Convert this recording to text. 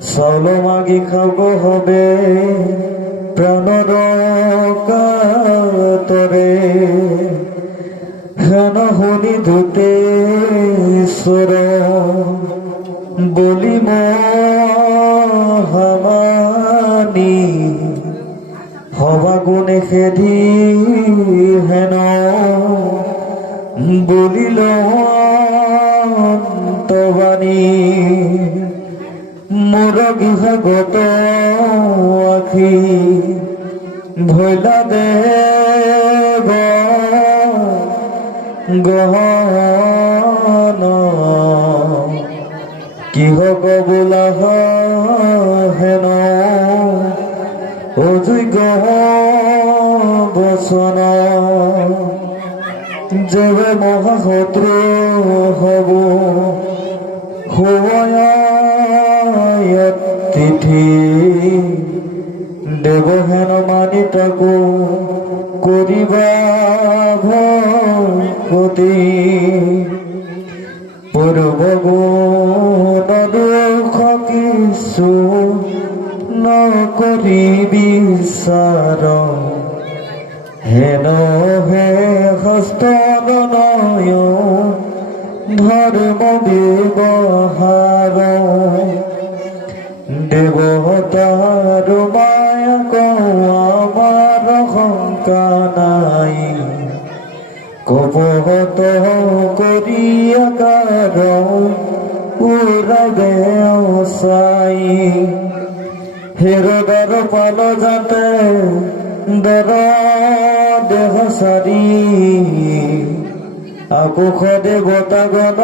চাউল মাগি খাব হবে প্ৰাণৰ কাতৰে হেন শুনি ধুতে ঈশ্বৰ বলি মহামানী সবাগুণে খেদি হেন বলিল অন্তবাণী মোৰ গৃহগত আখি ভৈলা দেৱ গহন কিহ কবোলা হেন অযোগ্য বচন যেবে মহাশত্ৰু হব তিথি দেৱ হেন মানি তাকো কৰিবা ভকতি পূৰ্বগুণ দুখ কিছু নকৰি বিচাৰ হেন হে হস্ত নয় ধৰ্ম ব্যৱহাৰ দেৱতাৰ মায়াক আমাৰ শংকা নাই কপট কৰি আকাৰ উৰাবে চাই হেৰদাৰ পাল যাতে দৰ দেহ চাৰি আকুশ দেৱতা গণ